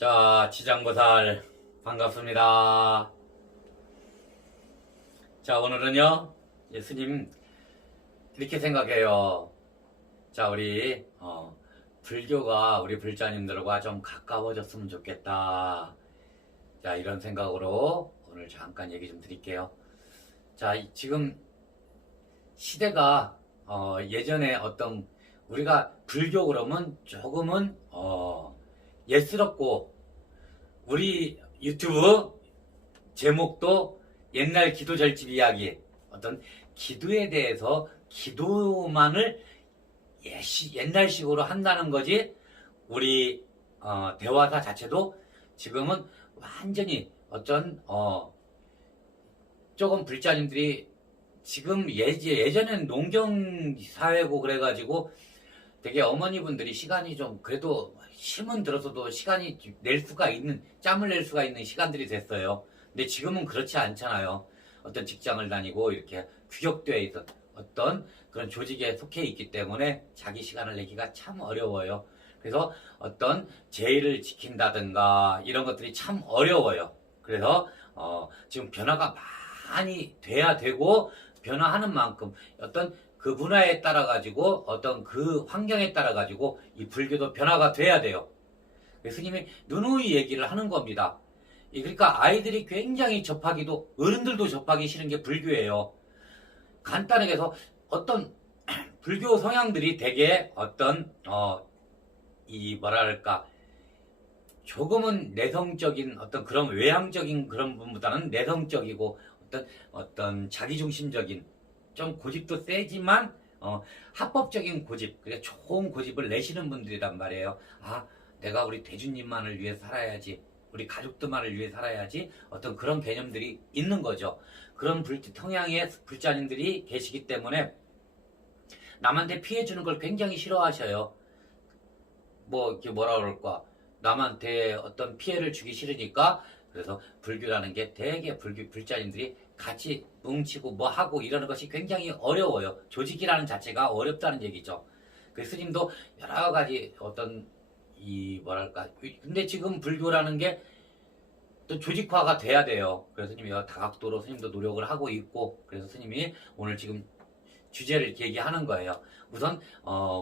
자, 지장보살 반갑습니다. 자, 오늘은요, 스님 이렇게 생각해요. 자, 우리 불교가 우리 불자님들과 좀 가까워졌으면 좋겠다. 자, 이런 생각으로 오늘 잠깐 얘기 좀 드릴게요. 자, 지금 시대가 예전에 어떤 우리가 불교 그러면 조금은 옛스럽고, 우리 유튜브 제목도 옛날 기도 절집 이야기, 어떤 기도에 대해서 기도만을 옛날식으로 한다는 거지, 우리 대화사 자체도 지금은 완전히 어떤 조금 불자님들이 지금 예전에는 농경사회고 그래가지고 되게 어머니분들이 시간이 좀 그래도 힘은 들어서도 시간이 낼 수가 있는, 짬을 낼 수가 있는 시간들이 됐어요. 근데 지금은 그렇지 않잖아요. 어떤 직장을 다니고 이렇게 규격되어 있어 어떤 그런 조직에 속해 있기 때문에 자기 시간을 내기가 참 어려워요. 그래서 어떤 제의를 지킨다든가 이런 것들이 참 어려워요. 그래서 지금 변화가 많이 돼야 되고, 변화하는 만큼 어떤 그 문화에 따라 가지고 어떤 그 환경에 따라 가지고 이 불교도 변화가 돼야 돼요. 스님이 누누이 얘기를 하는 겁니다. 그러니까 아이들이 굉장히 접하기도, 어른들도 접하기 싫은 게 불교예요. 간단하게 해서 어떤 불교 성향들이 되게 어떤 이 뭐랄까 조금은 내성적인 어떤 그런 외향적인 그런 분보다는 내성적이고 어떤 자기중심적인, 좀 고집도 세지만 합법적인 고집, 그래 좋은 고집을 내시는 분들이란 말이에요. 아, 내가 우리 대주님만을 위해 살아야지, 우리 가족들만을 위해 살아야지, 어떤 그런 개념들이 있는 거죠. 그런 성향의 불자님들이 계시기 때문에 남한테 피해 주는 걸 굉장히 싫어하셔요. 뭐 이렇게 뭐라 그럴까, 남한테 어떤 피해를 주기 싫으니까. 그래서 불교라는 게 되게 불자님들이 같이 뭉치고 뭐 하고 이러는 것이 굉장히 어려워요. 조직이라는 자체가 어렵다는 얘기죠. 그 스님도 여러 가지 어떤 이 뭐랄까, 근데 지금 불교라는 게 또 조직화가 돼야 돼요. 그래서 스님이 다각도로 스님도 노력을 하고 있고, 그래서 스님이 오늘 지금 주제를 얘기하는 거예요. 우선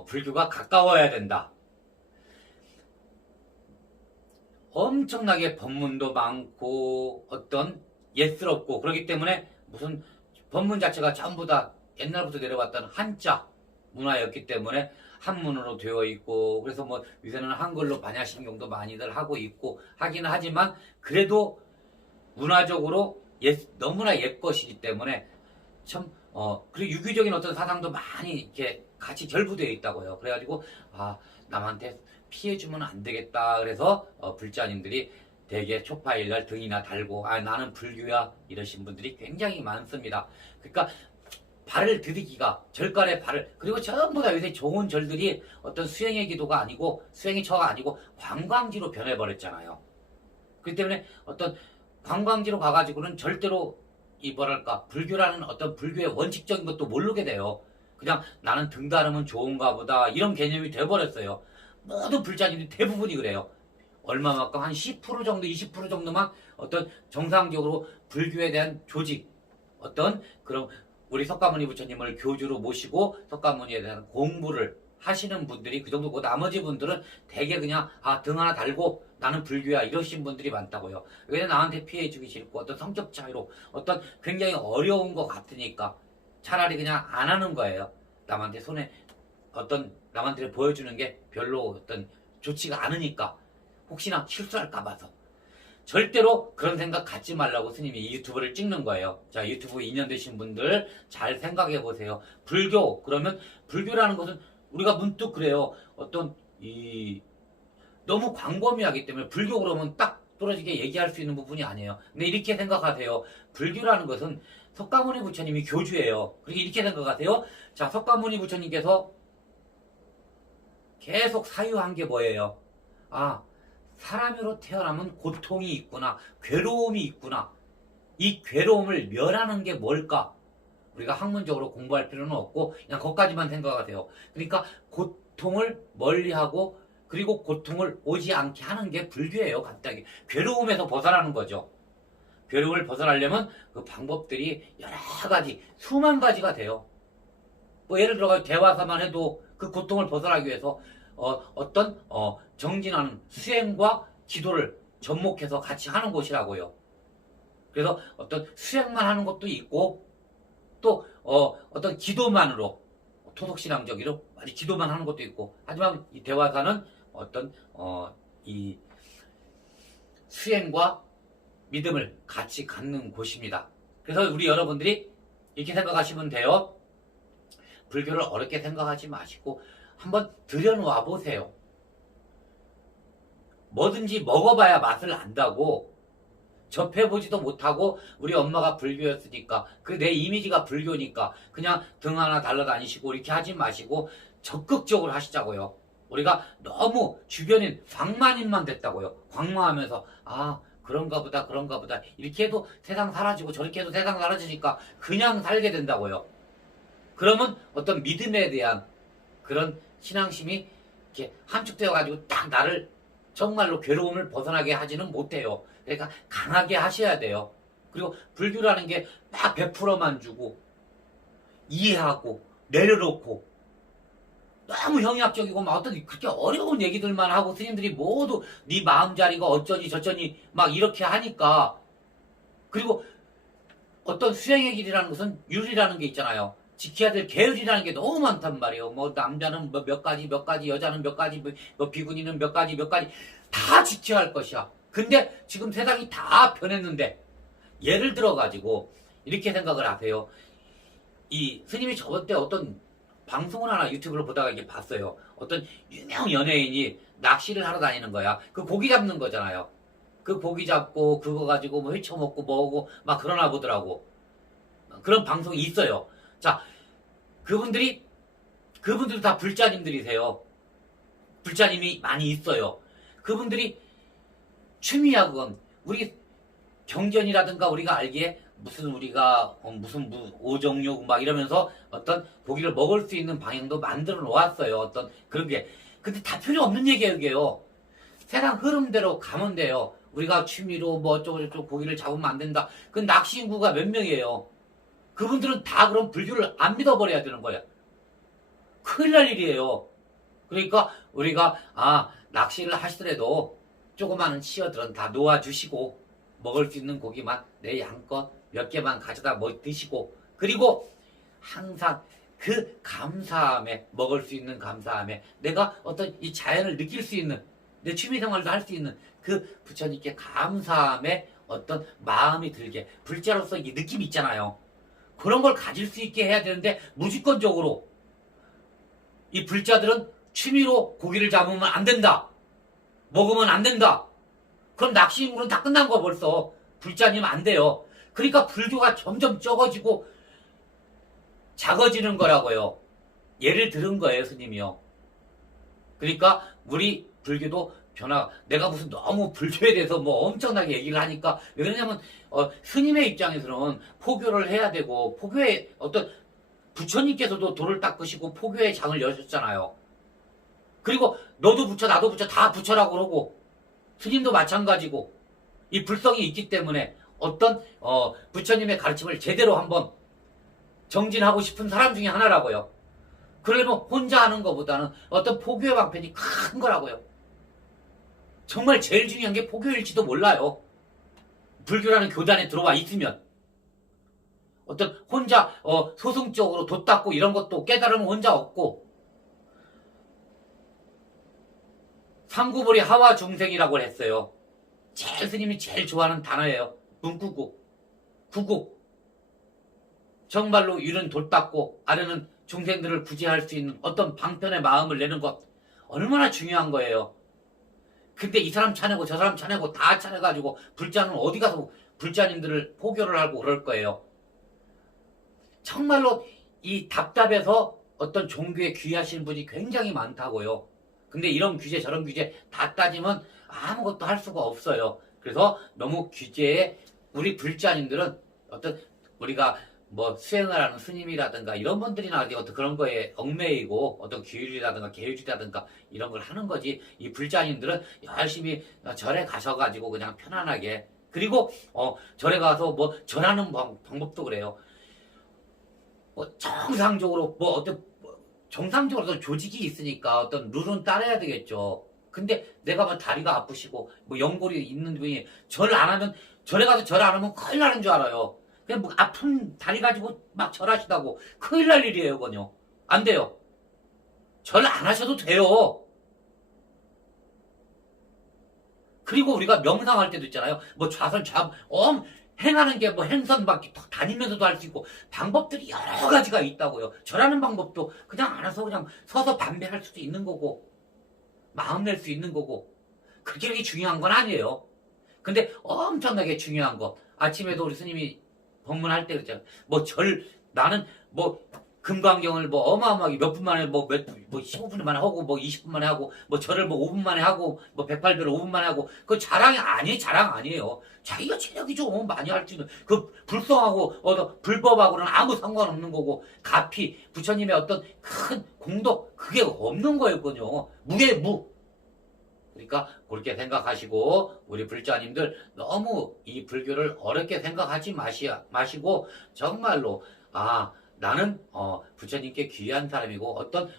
불교가 가까워야 된다. 엄청나게 법문도 많고 어떤 옛스럽고 그렇기 때문에 무슨 법문 자체가 전부 다 옛날부터 내려왔던 한자 문화였기 때문에 한문으로 되어 있고, 그래서 뭐 요새는 한글로 반야신경도 많이들 하고 있고 하기는 하지만 그래도 문화적으로 너무나 옛 것이기 때문에 참 그리고 유교적인 어떤 사상도 많이 이렇게 같이 결부되어 있다고요. 그래가지고 남한테 피해주면 안 되겠다. 그래서 불자님들이 대개 초파일날 등이나 달고 나는 불교야 이러신 분들이 굉장히 많습니다. 그러니까 발을 디디기가, 절간에 발을, 그리고 전부 다 요새 좋은 절들이 어떤 수행의 기도가 아니고 수행의 처가 아니고 관광지로 변해버렸잖아요. 그렇기 때문에 어떤 관광지로 가가지고는 절대로 이 뭐랄까 불교라는 어떤 불교의 원칙적인 것도 모르게 돼요. 그냥 나는 등 다르면 좋은가 보다 이런 개념이 돼버렸어요. 모든 불자님들이 대부분이 그래요. 얼마만큼 한 10% 정도 20% 정도만 어떤 정상적으로 불교에 대한 조직, 어떤 그런 우리 석가모니 부처님을 교주로 모시고 석가모니에 대한 공부를 하시는 분들이 그 정도고, 나머지 분들은 대개 그냥 등 하나 달고 나는 불교야 이러신 분들이 많다고요. 왜냐면 나한테 피해 주기 싫고 어떤 성격 차이로 어떤 굉장히 어려운 것 같으니까 차라리 그냥 안 하는 거예요. 남한테 남한테 보여주는 게 별로 어떤 좋지가 않으니까, 혹시나 실수할까 봐서. 절대로 그런 생각 갖지 말라고 스님이 이 유튜브를 찍는 거예요. 자, 유튜브 2년 되신 분들 잘 생각해 보세요. 불교, 그러면 불교라는 것은 우리가 문득 그래요. 어떤 너무 광범위하기 때문에 불교 그러면 딱 떨어지게 얘기할 수 있는 부분이 아니에요. 근데 이렇게 생각하세요. 불교라는 것은 석가모니 부처님이 교주예요. 그렇게 이렇게 생각하세요. 자, 석가모니 부처님께서 계속 사유한 게 뭐예요? 사람으로 태어나면 고통이 있구나, 괴로움이 있구나. 이 괴로움을 멸하는 게 뭘까? 우리가 학문적으로 공부할 필요는 없고 그냥 거기까지만 생각하세요. 그러니까 고통을 멀리하고 그리고 고통을 오지 않게 하는 게 불교예요. 갑자기 괴로움에서 벗어나는 거죠. 괴로움을 벗어나려면 그 방법들이 여러 가지, 수만 가지가 돼요. 뭐 예를 들어 대화사만 해도 그 고통을 벗어나기 위해서 어떤 정진하는 수행과 기도를 접목해서 같이 하는 곳이라고요. 그래서 어떤 수행만 하는 것도 있고 또 어떤 기도만으로 토속신앙적으로 아주 기도만 하는 것도 있고, 하지만 이 대화사는 어떤 이 수행과 믿음을 같이 갖는 곳입니다. 그래서 우리 여러분들이 이렇게 생각하시면 돼요. 불교를 어렵게 생각하지 마시고 한번 들여놓아 보세요. 뭐든지 먹어봐야 맛을 안다고, 접해보지도 못하고 우리 엄마가 불교였으니까 그 내 이미지가 불교니까 그냥 등 하나 달라다니시고 이렇게 하지 마시고 적극적으로 하시자고요. 우리가 너무 주변인 광만인만 됐다고요. 광마하면서 그런가 보다 그런가 보다 이렇게 해도 세상 사라지고 저렇게 해도 세상 사라지니까 그냥 살게 된다고요. 그러면 어떤 믿음에 대한 그런 신앙심이 이렇게 함축되어 가지고 딱 나를 정말로 괴로움을 벗어나게 하지는 못해요. 그러니까 강하게 하셔야 돼요. 그리고 불교라는 게 막 100%만 주고 이해하고 내려놓고 너무 형이학적이고 막 어떤 그렇게 어려운 얘기들만 하고 스님들이 모두 네 마음자리가 어쩌니 저쩌니 막 이렇게 하니까, 그리고 어떤 수행의 길이라는 것은 율이라는 게 있잖아요. 지켜야 될 계율이라는 게 너무 많단 말이에요. 뭐 남자는 뭐 몇 가지, 여자는 몇 가지, 뭐 비구니는 몇 가지 다 지켜야 할 것이야. 근데 지금 세상이 다 변했는데, 예를 들어 가지고 이렇게 생각을 하세요. 이 스님이 저번 때 어떤 방송을 하나 유튜브로 보다가 이게 봤어요. 어떤 유명 연예인이 낚시를 하러 다니는 거야. 그 고기 잡는 거잖아요. 그 고기 잡고 그거 가지고 뭐 회쳐먹고 뭐하고 막 그러나 보더라고. 그런 방송이 있어요. 자, 그분들도 다 불자님들이세요. 불자님이 많이 있어요. 그분들이 취미야 그건. 우리 경전이라든가 우리가 알기에 우리가 무슨 오정육 막 이러면서 어떤 고기를 먹을 수 있는 방향도 만들어 놓았어요. 어떤 그런 게. 근데 다 필요 없는 얘기예요, 이게요. 세상 흐름대로 가면 돼요. 우리가 취미로 뭐 어쩌고저쩌고 고기를 잡으면 안 된다. 그 낚시 인구가 몇 명이에요. 그분들은 다 그럼 불교를 안 믿어버려야 되는 거야. 큰일 날 일이에요. 그러니까 우리가 낚시를 하시더라도 조그마한 치어들은 다 놓아주시고 먹을 수 있는 고기만 내 양껏 몇 개만 가져다 드시고, 그리고 항상 그 감사함에, 먹을 수 있는 감사함에 내가 어떤 이 자연을 느낄 수 있는, 내 취미생활도 할 수 있는 그 부처님께 감사함에 어떤 마음이 들게, 불자로서 이 느낌이 있잖아요. 그런 걸 가질 수 있게 해야 되는데 무조건적으로 이 불자들은 취미로 고기를 잡으면 안 된다, 먹으면 안 된다. 그럼 낚시 인구는 다 끝난 거 벌써. 불자님 안 돼요. 그러니까 불교가 점점 적어지고 작아지는 거라고요. 예를 들은 거예요, 스님이요. 그러니까 우리 불교도 내가 무슨 너무 불교에 대해서 뭐 엄청나게 얘기를 하니까, 왜 그러냐면 스님의 입장에서는 포교를 해야 되고, 포교에 어떤 부처님께서도 돌을 닦으시고 포교의 장을 여셨잖아요. 그리고 너도 부처 나도 부처 다 부처라고 그러고 스님도 마찬가지고, 이 불성이 있기 때문에 어떤 부처님의 가르침을 제대로 한번 정진하고 싶은 사람 중에 하나라고요. 그러려면 혼자 하는 것보다는 어떤 포교의 방편이 큰 거라고요. 정말 제일 중요한 게 포교일지도 몰라요. 불교라는 교단에 들어와 있으면 어떤 혼자 소승적으로 돛 닦고 이런 것도 깨달으면 혼자 없고, 삼구보리 하와 중생이라고 했어요. 스님이 제일 좋아하는 단어예요. 문구구. 구구. 정말로 위는 돛 닦고 아래는 중생들을 구제할 수 있는 어떤 방편의 마음을 내는 것, 얼마나 중요한 거예요. 근데 이 사람 차내고 저 사람 차내고 다 차내가지고 불자는 어디 가서 불자님들을 포교를 하고 그럴 거예요. 정말로 이 답답해서 어떤 종교에 귀하신 분이 굉장히 많다고요. 근데 이런 규제 저런 규제 다 따지면 아무것도 할 수가 없어요. 그래서 너무 규제에 우리 불자님들은 어떤 우리가 뭐 수행을 하는 스님이라든가 이런 분들이나 어떤 그런 거에 얽매이고 어떤 규율이라든가 계율이라든가 이런 걸 하는 거지. 이 불자님들은 열심히 절에 가셔가지고 그냥 편안하게, 그리고 절에 가서 뭐 절하는 방법도 그래요. 뭐 정상적으로 뭐 어떤 정상적으로 어떤 조직이 있으니까 어떤 룰은 따라야 되겠죠. 근데 내가 뭐 다리가 아프시고 뭐 연골이 있는 분이 절 안 하면, 절에 가서 절 안 하면 큰일 나는 줄 알아요. 그냥 뭐 아픈 다리 가지고 막 절하시다고 큰일 날 일이에요, 그건요. 안 돼요. 절 안 하셔도 돼요. 그리고 우리가 명상할 때도 있잖아요. 뭐 좌선 좌 행하는 게 뭐 행선 막 다니면서도 할 수 있고 방법들이 여러 가지가 있다고요. 절하는 방법도 그냥 알아서 그냥 서서 반배할 수도 있는 거고 마음 낼 수 있는 거고 그렇게 중요한 건 아니에요. 근데 엄청나게 중요한 거, 아침에도 우리 스님이 법문할 때 그랬잖아요. 뭐 나는 뭐 금강경을 뭐 어마어마하게 몇 분 만에 뭐 15분 만에 하고 뭐 20분 만에 하고 뭐 절을 뭐 5분 만에 하고 뭐 108배를 5분 만에 하고, 그 자랑 아니에요. 자기가 체력이 좀 많이 할 수 있는, 그 불성하고 불법하고는 아무 상관없는 거고, 가피 부처님의 어떤 큰 공덕 그게 없는 거였거든요. 무게무. 그러니까 그렇게 생각하시고 우리 불자님들 너무 이 불교를 어렵게 생각하지 마시고 정말로 나는 부처님께 귀한 사람이고 어떤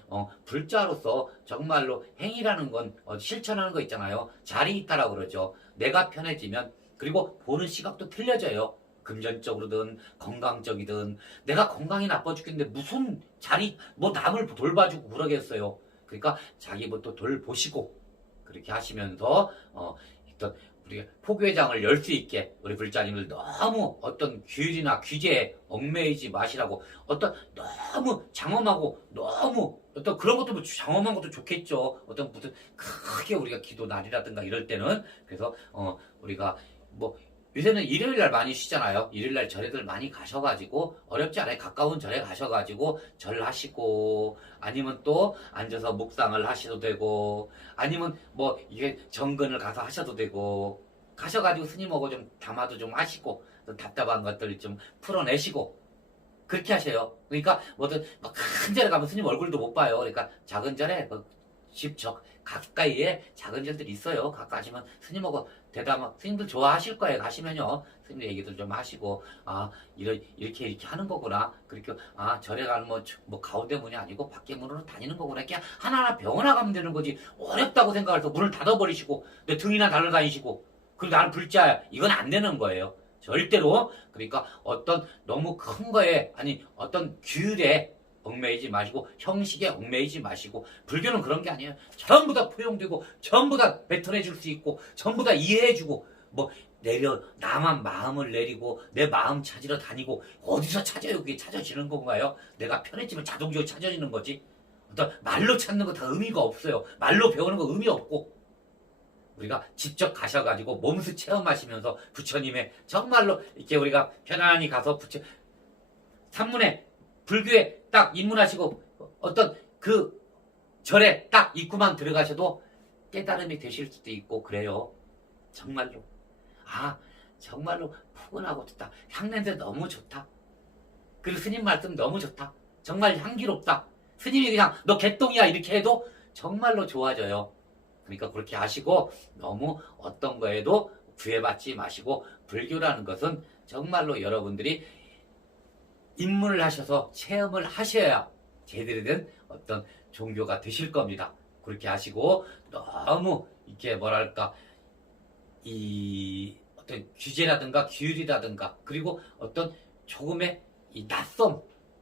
불자로서 정말로 행위라는 건 실천하는 거 있잖아요. 자리이타라고 그러죠. 내가 편해지면, 그리고 보는 시각도 틀려져요. 금전적으로든 건강적이든. 내가 건강이 나빠 죽겠는데 무슨 뭐 남을 돌봐주고 그러겠어요. 그러니까 자기부터 돌보시고 그렇게 하시면서 어떤 우리가 포교회장을 열 수 있게 우리 불자님들 너무 어떤 규율이나 규제에 얽매이지 마시라고. 어떤 너무 장엄하고 너무 어떤 그런 것도 뭐 장엄한 것도 좋겠죠. 어떤 무슨 크게 우리가 기도 날이라든가 이럴 때는. 그래서 우리가 뭐 요새는 일요일날 많이 쉬잖아요. 일요일날 절에들 많이 가셔가지고 어렵지 않아요. 가까운 절에 가셔가지고 절하시고, 아니면 또 앉아서 묵상을 하셔도 되고, 아니면 뭐 이게 정근을 가서 하셔도 되고, 가셔가지고 스님하고 좀 담화도 좀 하시고 답답한 것들 좀 풀어내시고 그렇게 하셔요. 그러니까 뭐든 큰 절에 가면 스님 얼굴도 못 봐요. 그러니까 작은 절에 집 가까이에 작은 절들이 있어요. 가까이면 스님하고 대담, 스님들 좋아하실 거예요. 가시면요. 스님 얘기들 좀 하시고, 이렇게 하는 거구나. 그렇게, 절에 가는 뭐 가운데 문이 아니고 밖에 문으로 다니는 거구나. 이렇게 하나하나 배워나 가면 되는 거지. 어렵다고 생각해서 문을 닫아버리시고, 내 등이나 달려다니시고, 그리고 나는 불자야. 이건 안 되는 거예요. 절대로. 그러니까 어떤 너무 큰 거에, 어떤 규율에 얽매이지 마시고, 형식에 얽매이지 마시고. 불교는 그런 게 아니에요. 전부 다 포용되고 전부 다 뱉어내 줄 수 있고 전부 다 이해해 주고, 뭐 나만 마음을 내리고 내 마음 찾으러 다니고, 어디서 찾아요? 그게 찾아지는 건가요? 내가 편해지면 자동적으로 찾아지는 거지. 어떤 말로 찾는 거 다 의미가 없어요. 말로 배우는 거 의미 없고, 우리가 직접 가셔가지고 몸소 체험하시면서 부처님의 정말로 이렇게 우리가 편안히 가서 산문에 불교에 딱 입문하시고 어떤 그 절에 딱 입구만 들어가셔도 깨달음이 되실 수도 있고 그래요. 정말로. 정말로 푸근하고 좋다. 향냄새 너무 좋다. 그리고 스님 말씀 너무 좋다. 정말 향기롭다. 스님이 그냥 너 개똥이야 이렇게 해도 정말로 좋아져요. 그러니까 그렇게 하시고 너무 어떤 거에도 구애받지 마시고, 불교라는 것은 정말로 여러분들이 입문을 하셔서 체험을 하셔야 제대로 된 어떤 종교가 되실 겁니다. 그렇게 하시고 너무 이렇게 뭐랄까 이 어떤 규제라든가 규율이라든가 그리고 어떤 조금의 이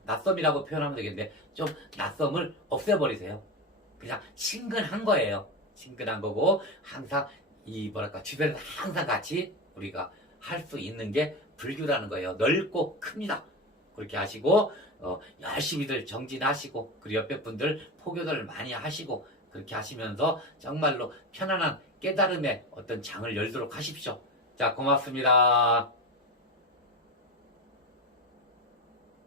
낯섦이라고 표현하면 되겠는데, 좀 낯섦을 없애버리세요. 그냥 친근한 거예요. 친근한 거고, 항상 이 뭐랄까 주변에서 항상 같이 우리가 할 수 있는 게 불교라는 거예요. 넓고 큽니다. 그렇게 하시고 열심히들 정진하시고, 그리고 옆에 분들 포교들 많이 하시고, 그렇게 하시면서 정말로 편안한 깨달음의 어떤 장을 열도록 하십시오. 자, 고맙습니다.